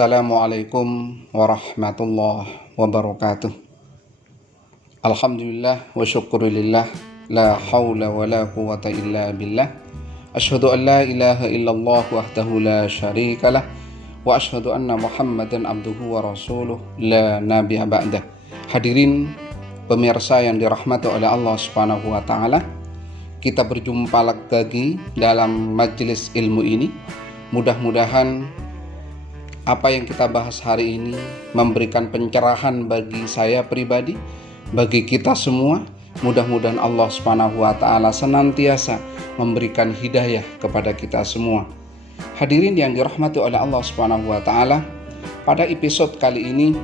Assalamualaikum warahmatullahi wabarakatuh. Alhamdulillah wa syukurillah, la hawla wa la quwata illa billah. Asyhadu an la ilaha illallah wahdahu la syarikalah, wa asyhadu anna Muhammadan abduhu wa rasuluh la nabiyya ba'dah. Hadirin pemirsa yang dirahmati oleh Allah Subhanahu wa taala, kita berjumpa lagi dalam majelis ilmu ini. Mudah-mudahan apa yang kita bahas hari ini memberikan pencerahan bagi saya pribadi, bagi kita semua. Mudah-mudahan Allah Subhanahu wa taala senantiasa memberikan hidayah kepada kita semua. Hadirin yang dirahmati oleh Allah Subhanahu wa taala, pada episode kali ini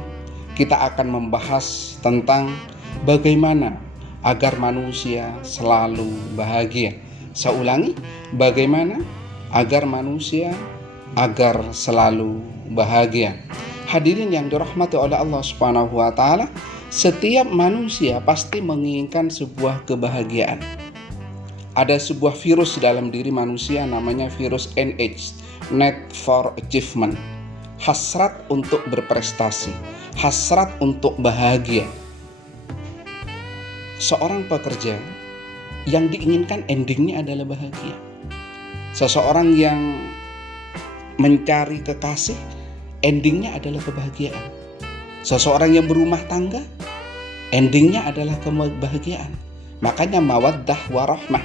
kita akan membahas tentang bagaimana agar manusia selalu bahagia. Saya ulangi, bagaimana agar manusia selalu bahagia. Hadirin yang dirahmati oleh Allah Subhanahu wa taala, setiap manusia pasti menginginkan sebuah kebahagiaan. Ada sebuah virus dalam diri manusia namanya virus NH, Need for Achievement. Hasrat untuk berprestasi, hasrat untuk bahagia. Seorang pekerja yang diinginkan endingnya adalah bahagia. Seseorang yang mencari kekasih, endingnya adalah kebahagiaan. Seseorang yang berumah tangga, endingnya adalah kebahagiaan. Makanya mawaddah warahmah.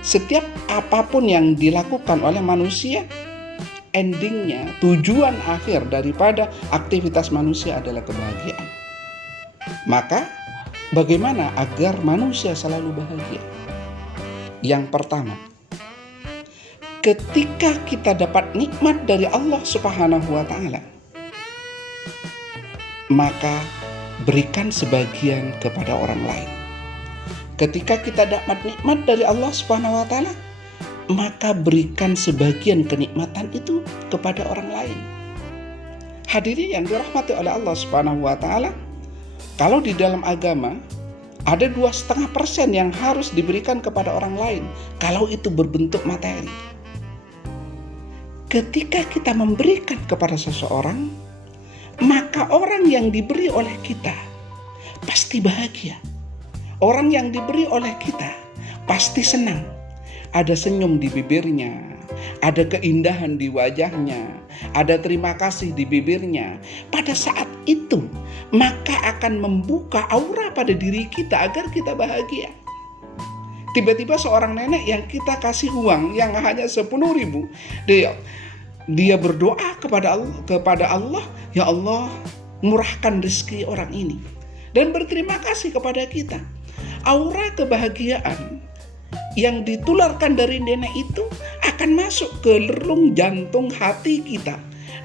Setiap apapun yang dilakukan oleh manusia, endingnya, tujuan akhir daripada aktivitas manusia adalah kebahagiaan. Maka bagaimana agar manusia selalu bahagia? Yang pertama, ketika kita dapat nikmat dari Allah Subhanahu wa taala, maka berikan sebagian kepada orang lain. Ketika kita dapat nikmat dari Allah Subhanahu wa taala, maka berikan sebagian kenikmatan itu kepada orang lain. Hadirin yang dirahmati oleh Allah Subhanahu wa taala, kalau di dalam agama ada 2,5% yang harus diberikan kepada orang lain kalau itu berbentuk materi. Ketika kita memberikan kepada seseorang, maka orang yang diberi oleh kita pasti bahagia. Orang yang diberi oleh kita pasti senang. Ada senyum di bibirnya, ada keindahan di wajahnya, ada terima kasih di bibirnya. Pada saat itu, maka akan membuka aura pada diri kita agar kita bahagia. Tiba-tiba seorang nenek yang kita kasih uang yang hanya 10.000, dia berdoa kepada Allah, ya Allah, murahkan rezeki orang ini, dan berterima kasih kepada kita. Aura kebahagiaan yang ditularkan dari nenek itu akan masuk ke relung jantung hati kita,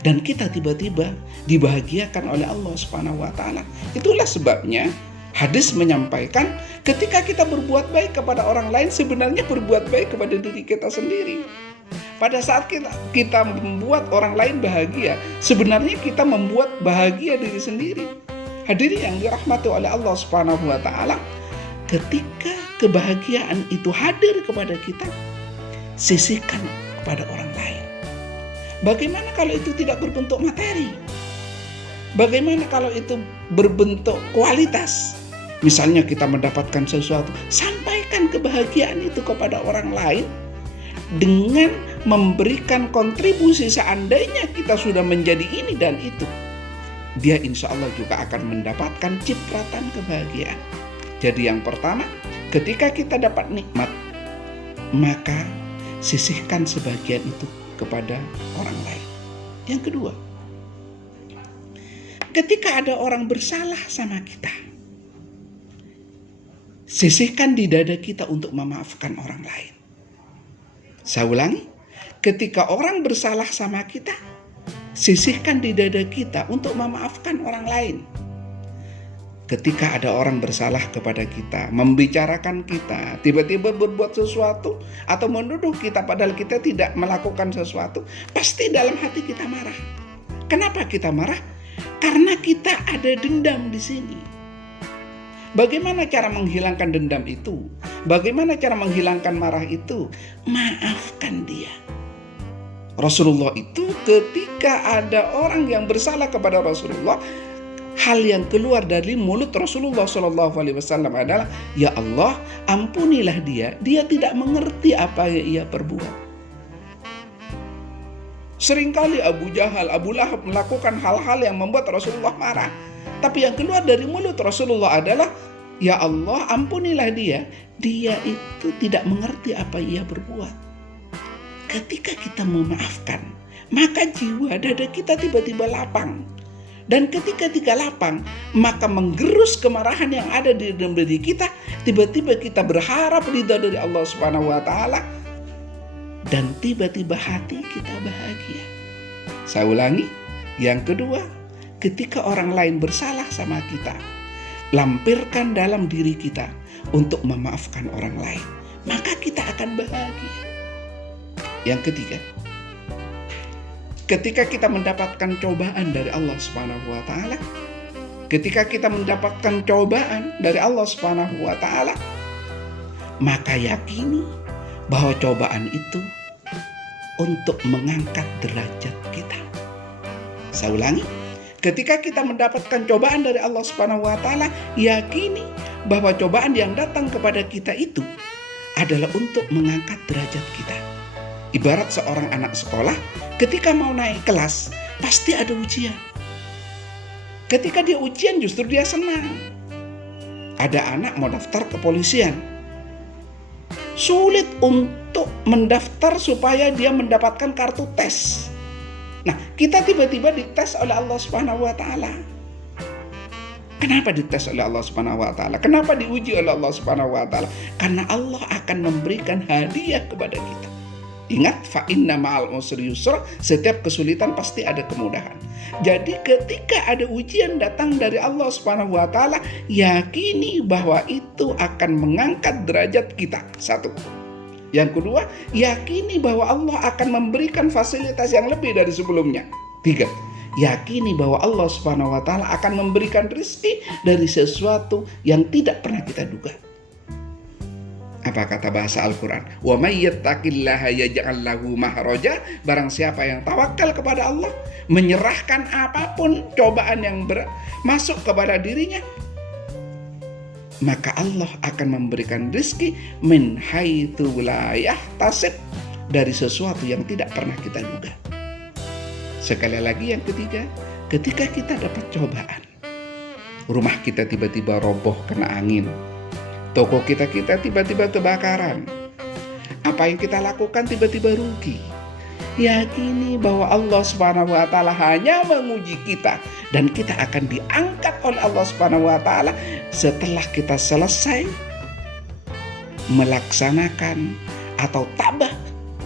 dan kita tiba-tiba dibahagiakan oleh Allah Subhanahu wa taala. Itulah sebabnya hadis menyampaikan, ketika kita berbuat baik kepada orang lain, sebenarnya berbuat baik kepada diri kita sendiri. Pada saat kita membuat orang lain bahagia, sebenarnya kita membuat bahagia diri sendiri. Hadirin yang dirahmati oleh Allah Subhanahu wa taala, ketika kebahagiaan itu hadir kepada kita, sisihkan kepada orang lain. Bagaimana kalau itu tidak berbentuk materi? Bagaimana kalau itu berbentuk kualitas? Misalnya kita mendapatkan sesuatu, sampaikan kebahagiaan itu kepada orang lain dengan memberikan kontribusi. Seandainya kita sudah menjadi ini dan itu, dia insya Allah juga akan mendapatkan cipratan kebahagiaan. Jadi yang pertama, ketika kita dapat nikmat, maka sisihkan sebagian itu kepada orang lain. Yang kedua, ketika ada orang bersalah sama kita, sisihkan di dada kita untuk memaafkan orang lain. Saya ulangi, ketika orang bersalah sama kita, sisihkan di dada kita untuk memaafkan orang lain. Ketika ada orang bersalah kepada kita, membicarakan kita, tiba-tiba berbuat sesuatu atau menuduh kita padahal kita tidak melakukan sesuatu, pasti dalam hati kita marah. Kenapa kita marah? Karena kita ada dendam di sini. Bagaimana cara menghilangkan dendam itu? Bagaimana cara menghilangkan marah itu? Maafkan dia. Rasulullah itu ketika ada orang yang bersalah kepada Rasulullah, hal yang keluar dari mulut Rasulullah SAW adalah, ya Allah, ampunilah dia tidak mengerti apa yang ia perbuat. Seringkali Abu Jahal, Abu Lahab melakukan hal-hal yang membuat Rasulullah marah. Tapi yang keluar dari mulut Rasulullah adalah, ya Allah, ampunilah dia itu tidak mengerti apa ia berbuat. Ketika kita memaafkan, maka jiwa dada kita tiba-tiba lapang. Dan ketika lapang, maka menggerus kemarahan yang ada di dalam diri kita. Tiba-tiba kita berharap ridha dari Allah Subhanahu wa Ta'ala, dan tiba-tiba hati kita bahagia. Saya ulangi, yang kedua, ketika orang lain bersalah sama kita, lampirkan dalam diri kita untuk memaafkan orang lain, maka kita akan bahagia. Yang ketiga, ketika kita mendapatkan cobaan dari Allah Subhanahu wa Ta'ala, ketika kita mendapatkan cobaan dari Allah Subhanahu wa Ta'ala, maka yakini bahwa cobaan itu untuk mengangkat derajat kita. Saya ulangi, ketika kita mendapatkan cobaan dari Allah Subhanahu wa Ta'ala, yakini bahwa cobaan yang datang kepada kita itu adalah untuk mengangkat derajat kita. Ibarat seorang anak sekolah, ketika mau naik kelas, pasti ada ujian. Ketika dia ujian, justru dia senang. Ada anak mau daftar kepolisian, sulit untuk mendaftar supaya dia mendapatkan kartu tes. Nah, kita tiba-tiba dites oleh Allah Subhanahu wa Ta'ala. Kenapa dites oleh Allah Subhanahu wa Ta'ala? Kenapa diuji oleh Allah Subhanahu wa Ta'ala? Karena Allah akan memberikan hadiah kepada kita. Ingat, fa inna ma'al usri yusra, setiap kesulitan pasti ada kemudahan. Jadi ketika ada ujian datang dari Allah Subhanahu wa Ta'ala, yakini bahwa itu akan mengangkat derajat kita. Satu. Yang kedua, yakini bahwa Allah akan memberikan fasilitas yang lebih dari sebelumnya. Tiga. Yakini bahwa Allah Subhanahu wa Ta'ala akan memberikan rezeki dari sesuatu yang tidak pernah kita duga. Apa kata bahasa Al-Quran? Wa may yattaqillaha yaj'al lahu mahraja. Barang siapa yang tawakal kepada Allah, menyerahkan apapun cobaan yang masuk kepada dirinya, maka Allah akan memberikan rezeki min haitsu la yahtasib, dari sesuatu yang tidak pernah kita duga. Sekali lagi yang ketiga, ketika kita dapat cobaan, rumah kita tiba-tiba roboh kena angin, toko kita tiba-tiba kebakaran, apa yang kita lakukan tiba-tiba rugi, yakini bahwa Allah Subhanahu wa Ta'ala hanya menguji kita, dan kita akan diangkat oleh Allah Subhanahu wa Ta'ala setelah kita selesai melaksanakan atau tabah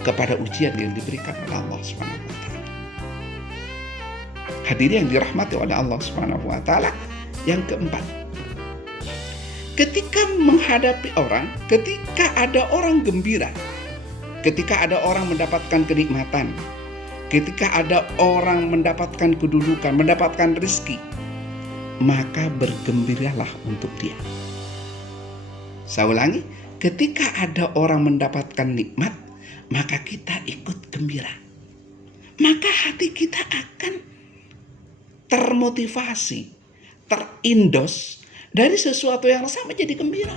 kepada ujian yang diberikan oleh Allah Subhanahu wa Ta'ala. Hadirin yang dirahmati oleh Allah Subhanahu wa Ta'ala, yang keempat, ketika menghadapi orang, ketika ada orang gembira, ketika ada orang mendapatkan kenikmatan, ketika ada orang mendapatkan kedudukan, mendapatkan rezeki, maka bergembiralah untuk dia. Saya ulangi, ketika ada orang mendapatkan nikmat, maka kita ikut gembira. Maka hati kita akan termotivasi, terindos dari sesuatu yang sama jadi gembira.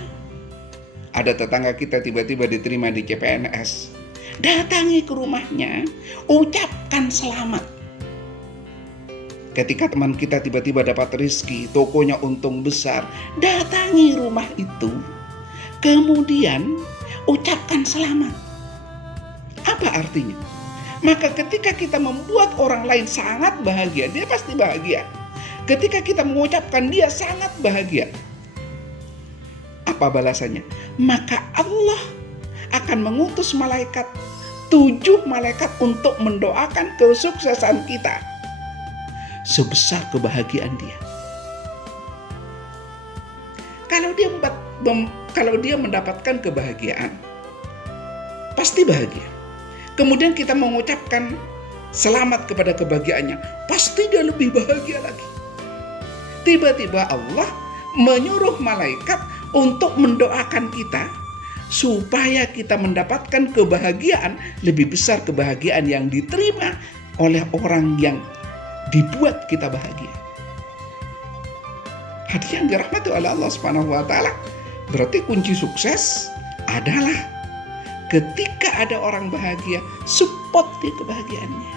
Ada tetangga kita tiba-tiba diterima di CPNS. Datangi ke rumahnya, ucapkan selamat. Ketika teman kita tiba-tiba dapat rezeki, tokonya untung besar, datangi rumah itu, kemudian ucapkan selamat. Apa artinya? Maka ketika kita membuat orang lain sangat bahagia, dia pasti bahagia. Ketika kita mengucapkan dia sangat bahagia, apa balasannya? Maka Allah akan mengutus malaikat, 7 malaikat untuk mendoakan kesuksesan kita sebesar kebahagiaan dia. Kalau dia mendapatkan kebahagiaan, pasti bahagia. Kemudian kita mengucapkan selamat kepada kebahagiaannya, pasti dia lebih bahagia lagi. Tiba-tiba Allah menyuruh malaikat untuk mendoakan kita supaya kita mendapatkan kebahagiaan lebih besar, kebahagiaan yang diterima oleh orang yang dibuat kita bahagia. Hadiah yang dirahmati oleh Allah Subhanahu wa taala. Berarti kunci sukses adalah ketika ada orang bahagia, support dia kebahagiaannya.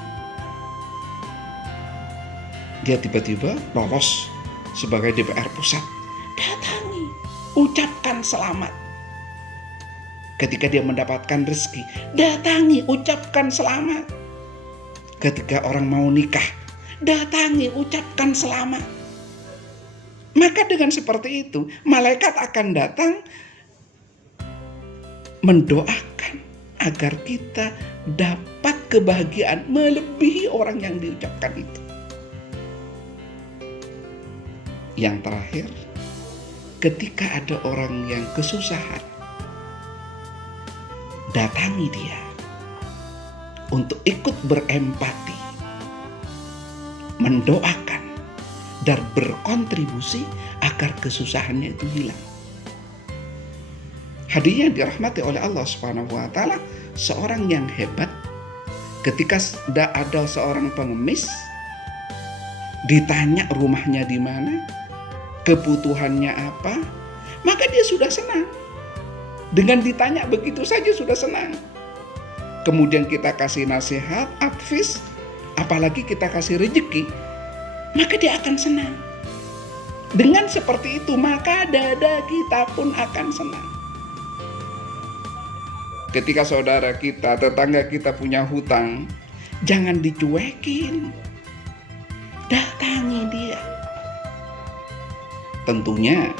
Dia tiba-tiba lolos sebagai DPR pusat, datangi, ucapkan selamat. Ketika dia mendapatkan rezeki, datangi, ucapkan selamat. Ketika orang mau nikah, datangi, ucapkan selamat. Maka dengan seperti itu, malaikat akan datang mendoakan agar kita dapat kebahagiaan melebihi orang yang diucapkan itu. Yang terakhir, ketika ada orang yang kesusahan, datangi dia untuk ikut berempati, mendoakan, dan berkontribusi agar kesusahannya itu hilang. Hadiahnya dirahmati oleh Allah Subhanahu wa taala, seorang yang hebat ketika ada seorang pengemis ditanya rumahnya di mana, kebutuhannya apa, maka dia sudah senang. Dengan ditanya begitu saja sudah senang. Kemudian kita kasih nasihat, advice, apalagi kita kasih rezeki, maka dia akan senang. Dengan seperti itu, maka dada kita pun akan senang. Ketika saudara kita, tetangga kita punya hutang, jangan dicuekin. Datangi dia. Tentunya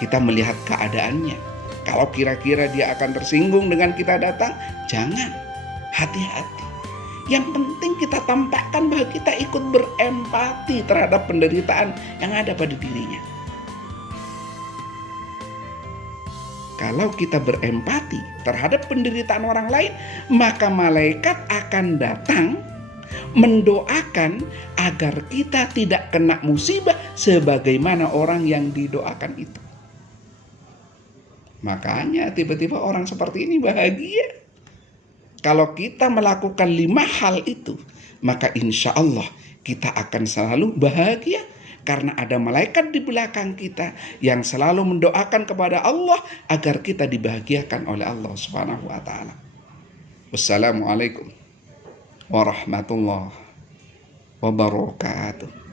kita melihat keadaannya. Kalau kira-kira dia akan tersinggung dengan kita datang, jangan. Hati-hati. Yang penting kita tampakkan bahwa kita ikut berempati terhadap penderitaan yang ada pada dirinya. Kalau kita berempati terhadap penderitaan orang lain, maka malaikat akan datang mendoakan agar kita tidak kena musibah sebagaimana orang yang didoakan itu. Makanya tiba-tiba orang seperti ini bahagia. Kalau kita melakukan 5 hal itu, maka insya Allah kita akan selalu bahagia. Karena ada malaikat di belakang kita yang selalu mendoakan kepada Allah agar kita dibahagiakan oleh Allah Subhanahu wa taala. Wassalamualaikum warahmatullahi wabarakatuh.